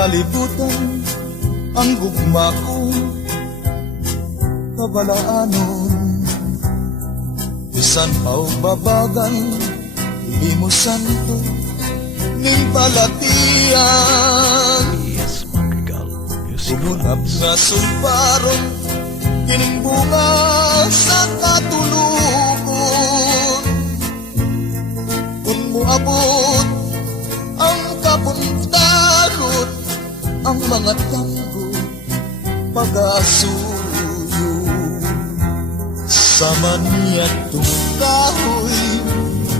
kalibutan ang gugma ko, kabalaanon. Bisan pa'w babagan, limusan to, ning balatian. Yes, Madrigal Music Bumunap nga sulbaron, kining bunga sa katulugon. Kung muabot ang kapuntarot, ang mga tanggo pag-asuyo. Sama niya't tungkahoy,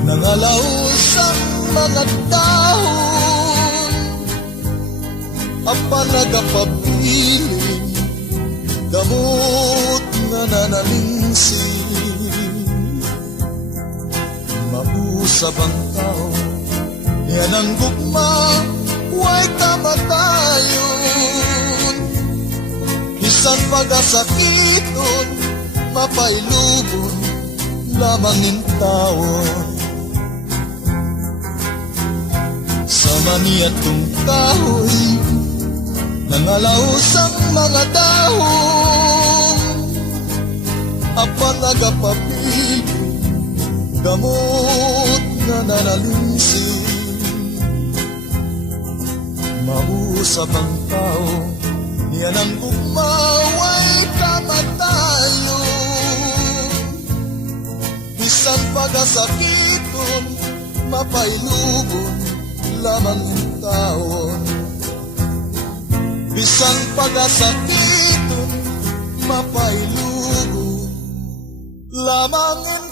nangalaos ang mga taon. Apa nagapabilin, gamot nga nanalingsin. Mausap ang tao, yan ang gugma, huwag kamatayon. Bisan pag-asakiton, mapailubon lamang ng taon. Sama niya tong kahoy, nangalaos ang mga dahon. Apa nagapapili, gamot na nanalingsin. Mausap ang tao, niyan ang gumaway kamatayon. Bisan pag-asakiton, mapailubon lamang ng taon. Bisan pag-asakiton, mapailubon lamang ng